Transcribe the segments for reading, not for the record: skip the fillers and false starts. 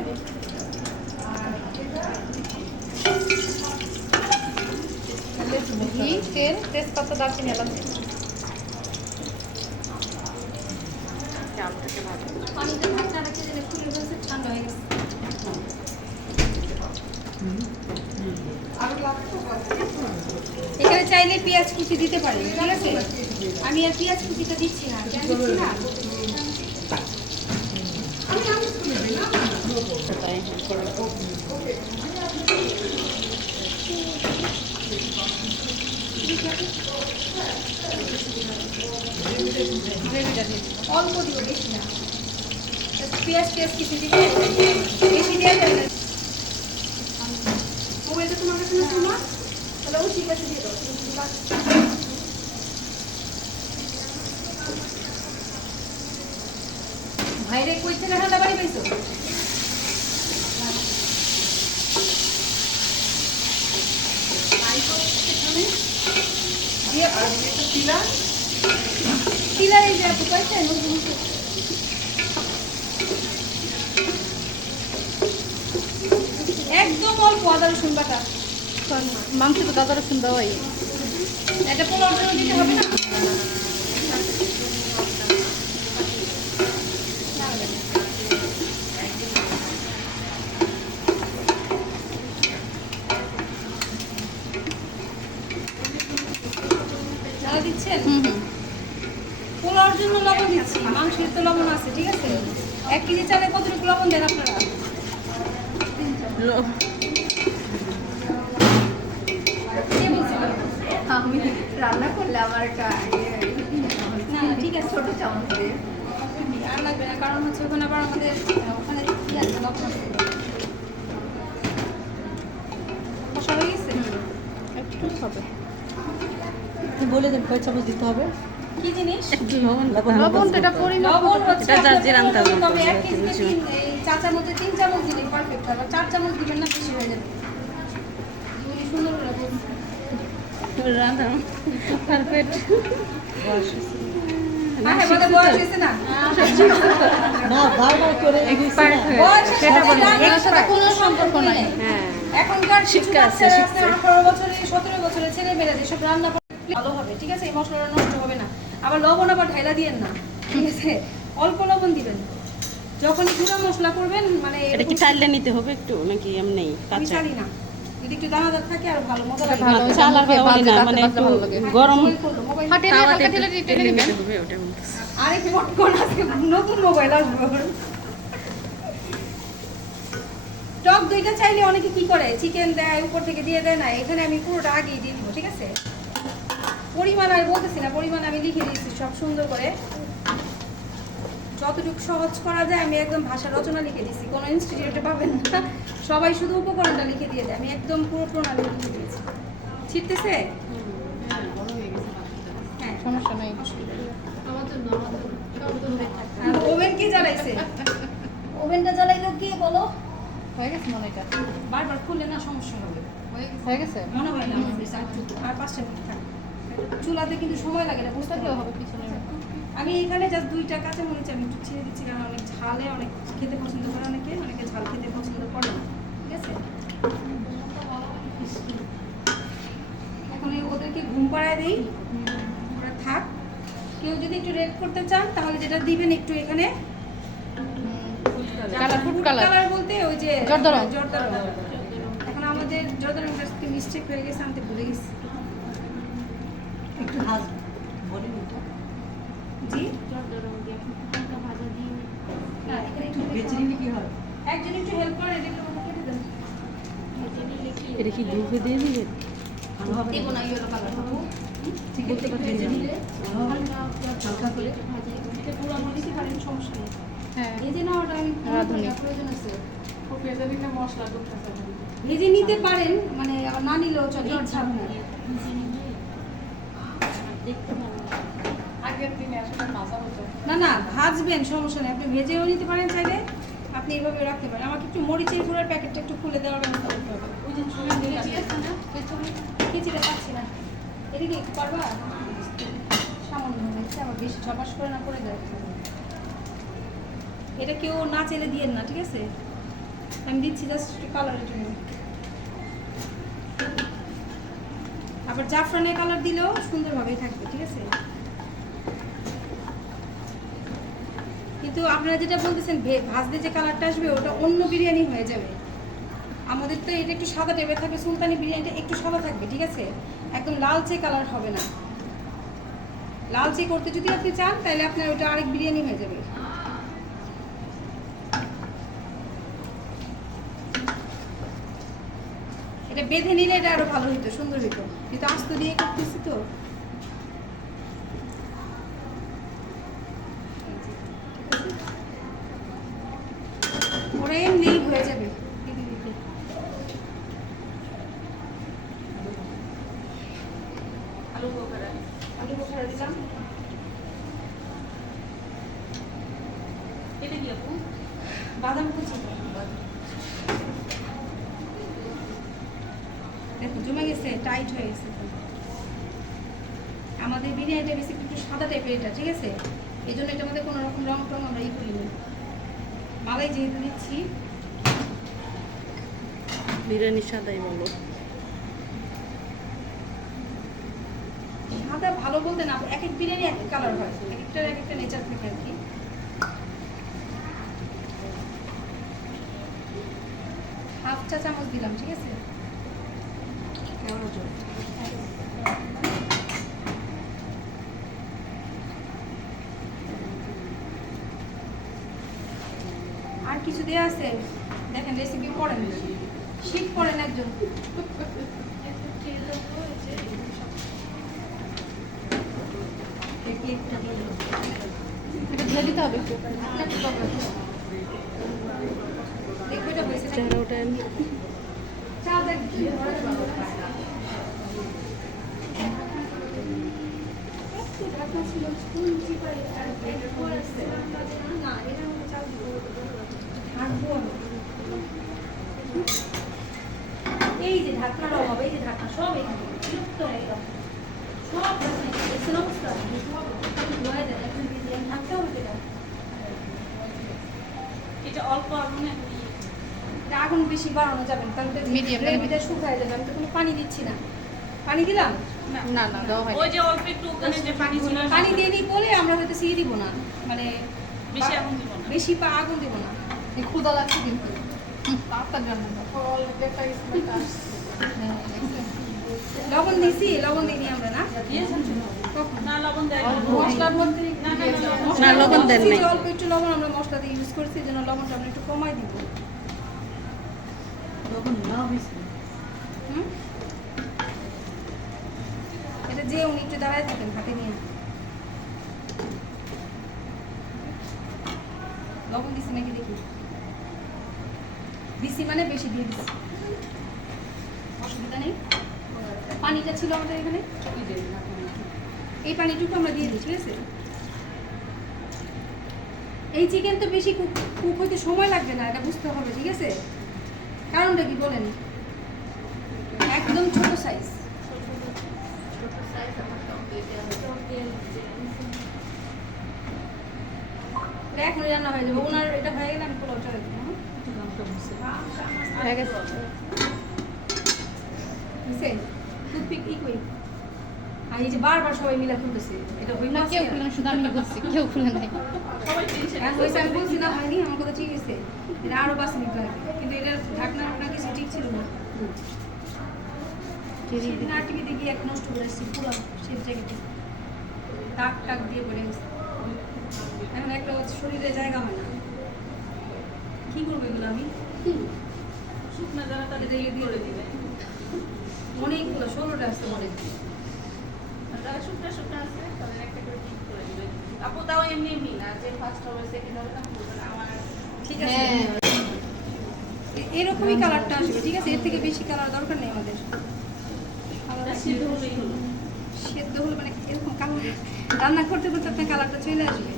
চাইলে। ঘি, তেল, তেজপাতা, দারচিনি, এলাচ। পানিতে ভাতটা রাখতে দিলে ফুলে ফেলছে, ঠান্ডা হয়ে গেছে। এখানে চাইলে পেঁয়াজ কুচি দিতে পারেন, ঠিক আছে? আমি আর পেঁয়াজ কুচিটা দিচ্ছি না, কেন দিচ্ছি না? অল্প দিব, বেশি না। পেঁয়াজ কিছু দিবে, বেশি দিয়ে দেবে। মোবাইলটা তোমার কাছে না শোনা, তাহলে ও ঠিক আছে দিয়ে দাও। ভাইরে কই থেকে ঠান্ডা বাড়ি পেয়েছো? পিলার এই যে আপু পাইছেন একদম অল্প আদা রসুন বাটা। মাংস তো আদা রসুন দেওয়াই, এটা পোলাও জন্য দিতে হবে না। দিচ্ছেন পোলাওর জন্য লবণ দিচ্ছি, মাংসের তো লবণ আছে, ঠিক আছে? 1 কেজি চালে কতটুকু লবণ দেন আপনারা? আমি রান্না করলে আমার একটা না ঠিক আছে, ছোট চামচ দিয়ে আর লাগবে না, কারণ হচ্ছে ওখানে আবার আমাদের ওখানে কি আছে লবণ আছে। কষা হয়ে গেছে, একটু হবে। বলে দেন কয় চামচ দিতে হবে? কি জিনিস? লবণ এটা পরিমাপ, লবণ হচ্ছে এটা জাজির আনতে হবে। তবে 1 কেজিতে 4 চামচে 3 চামচ দিলে পারফেক্ট হবে। 4 চামচ দিবেন না, বেশি হয়ে যাবে। সুন্দর করে বলুন রান্না পারফেক্ট। হ্যাঁ বলে বয়স হইছে না, না বারবার করে এক্সপার্ট হয়ে সেটা বলি, এর সাথে কোনো সম্পর্ক নাই। হ্যাঁ এখনকার শিক্ষা আছে, 18 বছরের 17 বছরের ছেলে মেয়েদের সব রান্না ভালো হবে, ঠিক আছে? এই মশলাটা নষ্ট হবে না। আবার লবণ আবার ঢাইলা দিয়েন না, ঠিক আছে? অল্প লবণ দিবেন। যখন গুঁড়া মশলা করবেন, মানে এটা কি চাইলে নিতে হবে একটু নাকি এমনি কাঁচা? চালি না, যদি একটু দানাদার থাকে আর ভালো মজা লাগে। ভালো চাল আর ভালো না, মানে একটু গরম হাতে টেলে নিতে হবে, ওটা বলতেছি। আরে কি মটকন আজকে নতুন মোবাইল আসবে। টক দইটা চাইলে অনেকে কি করে, চিকেন দেয় উপর থেকে দিয়ে দেয় না, এখানে আমি পুরোটা আগেই দিয়ে দিব, ঠিক আছে? পরিমাণ আমি বলতেছি না, পরিমাণ আমি লিখে দিয়েছি সব সুন্দর করে, যতটুকু সহজ করা যায় আমি একদম ভাষা রচনা লিখে দিয়েছি। কোনো ইনস্টিটিউটে পাবেন না, সবাই শুধু উপকরণটা লিখে দিয়ে দেয়, আমি একদম পুরো প্রণালী লিখে দিয়েছি। ছিটতেছে? হ্যাঁ সমস্যা নাই। আর ওভেন কে জ্বালাইছে? ওভেনটা জ্বালাইলো কে বলো? হয়ে গেছে মনে হয়, বারবার খুললে না সমস্যা হবে। হয়ে গেছে মনে হয় না, আর 5 মিনিট থাকে। চুলাতে কিন্তু সময় লাগে না, বুঝতে হবে পিছনে। আমি এখানে জাস্ট 2টা কাঁচামরিচ আমি একটু ছিঁড়ে দিচ্ছি, কারণ অনেক ঝালে অনেক খেতে পছন্দ করে, অনেকে ঝাল খেতে পছন্দ করে না, ঠিক আছে? এখন ওদেরকে ঘুম পাড়ায় দিই, ওরা থাক। কেউ যদি একটু রেড করতে চান তাহলে যেটা দিবেন একটু এখানে ফুড কালার বলতে ওই যে জর্দা রং। এখন আমাদের জর্দা রংটা একটু মিস্টেক হয়ে গেছে, আনতে ভুলে গেছি। একটু হাজ বলেন এটা জি জর্দা রং দিয়ে একটা ভাজা দিই না, এখানে একটু বেচে নিলে কি হয়? একজন একটু হেল্প করে, এটা একটু কেটে দেন। এটা কি গ্রুপে দিয়ে দিবেন? ভালো হবে দেব না, ইয়েলো কালার হবে, ঠিক আছে? ভেজে নিলে হালকা করে ভাজা এটা পুরো আমার দিতে পারেন, সমস্যা নেই। হ্যাঁ ভেজে নেওয়াটা আমি প্রয়োজন আছে, ভেজে নিলে মশলা করতে ভেজে নিতে পারেন, মানে আবার না নিলেও চলে, ইচ্ছা আপনার। দেখতে ভালো আগের দিনে আসলে ভাজা হতো না, না ভাজবেন সমস্যা নেই, আপনি ভেজেও নিতে পারেন চাইলে, আপনি এইভাবে রাখতে পারেন। আমাকে একটু মরিচের গুঁড়ার প্যাকেটটা একটু খুলে দেওয়ার ব্যবস্থা করতে হবে। ওই যে কেচিটা পাচ্ছি না, এদিকে একটু পারবা? সামান্য হয়েছে, আবার বেশি ঝপাস করে না পড়ে যায়। এটা কেউ না চেলে দিয়েন না, ঠিক আছে? আমি দিচ্ছি জাস্ট একটু কালারের জন্য। আবার জাফরানের কালার দিলেও সুন্দরভাবেই থাকবে, ঠিক আছে। কিন্তু আপনারা যেটা বলতেছেন ভাজতে যে কালারটা আসবে ওটা অন্য বিরিয়ানি হয়ে যাবে। আমাদের তো এটা একটু সাদা টাইপের থাকবে, সুলতানি বিরিয়ানিটা একটু সাদা থাকবে, ঠিক আছে। একদম লালচে কালার হবে না। লালচে করতে যদি আপনি চান তাহলে আপনার ওটা আরেক বিরিয়ানি হয়ে যাবে। এটা বেঁধে নিলে এটা আরো ভালো হইতো, সুন্দর হইতো, কিন্তু আস্ত দিয়ে করতেছি তো। ওরা এমনি হয়ে যাবে দিতে দিতে। আলু বোখারা দিলাম। এটা কি আপু? বাদাম কুচি দেখো জমে গেছে, টাইট হয়ে গেছে। আমাদের বিরিয়ানিটা বেশি একটু সাদা টাইপের এটা, ঠিক আছে। এই জন্য এটার মধ্যে কোনো রকম রং টং আমরা করিনি। মালাই যেহেতু দিচ্ছি, বিরিয়ানি সাদাই বলো। সাদা ভালো বলতে না, এক এক বিরিয়ানি এক এক কালার হয়, এক একটার এক একটা নেচার থাকে আর কি। হাফ চা চামচ দিলাম, ঠিক আছে। আর কিছু দেওয়া আছে দেখেন, রেসিপি পড়েন, শীত পড়েন একজন। এটা দিতে হবে একটু, দেখো এটা হয়েছে নাকি? চেহারা ওঠেন। চা দেখ ঢাকা ছিল স্কুল চিপাই আর এরপর আসছে না, এটার মধ্যে চাল ঢাকবো আমি। এই যে ঢাকনার অভাব, এই যে ঢাকনা সব এখানে বিরক্ত হয়ে গেল, সব দেখছেন অবস্থা, সব হয়ে যায়। এখন বিরিয়ানি থাকতে হবে এটা, এটা অল্প আগুনে এটা আগুন বেশি বাড়ানো যাবে না, তাহলে Medium, গ্রেভিটা শুকায় যাবে। আমি তো কোনো পানি দিচ্ছি না। পানি দিলাম? না না দেওয়া হয় ওই যে অল্প একটু ওখানে যে পানি ছিল পানি দিয়ে দিই বলে আমরা হয়তো সিয়ে দিব না, মানে বেশি আগুন দিব না। বেশি আগুন দিব না। ক্ষুদা লাগছে কিন্তু তাড়াতাড়ি রান্না করো। লবণ দিছি, লবণ দিইনি আমরা না। কখন? না লবণ দেয় মশলার মধ্যে না না না মশলা না লবণ দেন দিছি, নাই। অল্প একটু লবণ আমরা মশলাতে ইউজ করছি, এই জন্য লবণটা আমরা একটু কমাই দিব। হুম? এটা যে উনি একটু দাঁড়ায় থাকেন হাতে নিয়ে। লবণ দিছি নাকি দেখি। দিছি মানে বেশি দিয়ে দিছি, অসুবিধা নেই। পানিটা ছিল আমাদের এখানে, এই পানিটুকু আমরা দিয়ে দিই, ঠিক আছে। এই চিকেন তো বেশি কুক হইতে সময় লাগবে না, এটা বুঝতে হবে, ঠিক আছে। কারণটা কি বলেন? একদম ছোট সাইজ। এখনই রান্না হয়ে যাবে, ওনার এটা হয়ে গেলে আমি পোলাও চলে দেবো। হয়ে গেছে। টুথপিক ইকুই। আর এই যে বারবার সবাই মিলে খুলতেছে, এটা হই না। কেউ খুলে না, শুধু আমি বলছি কেউ খুলে নাই। সবাই টেনশন হয়েছে, আমি বলছি না হয়নি, আমার কথা ঠিক আছে। এটা আরো 5 মিনিট লাগবে, কিন্তু এটার ঢাকনা কিছু ঠিক ছিল না। সেদিন আর টিভিতে গিয়ে এক নষ্ট করে এসেছি পুরো শেষ জায়গাতে, টাক টাক দিয়ে পড়ে গেছে। এখন একটা শরীরে জায়গা হয় না, কি করবো এগুলো আমি? শুকনা যারা তাদের দিয়ে করে দিবে। অনেকগুলো 16টা আসতে অনেক। যারা শুকনা শুকনা আছে তাদের একটা করে ঠিক করে দিবে। আপু তাও এমনি এমনি না যে ফার্স্ট হবে সেকেন্ড হবে না, আমার ঠিক আছে, এরকমই কালারটা আসবে, ঠিক আছে। এর থেকে বেশি কালার দরকার নেই আমাদের। সিদ্ধ হলেই হলো। সেদ্ধ হলে মানে এরকম কালার রান্না করতে করতে আপনার কালারটা চলে আসবে।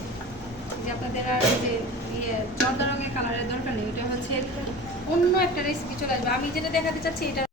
যে আপনাদের আর যে জর্দা রঙের কালারের দরকার নেই, এটা হচ্ছে অন্য একটা রেসিপি চলে আসবে। আমি যেটা দেখাতে চাচ্ছি এটা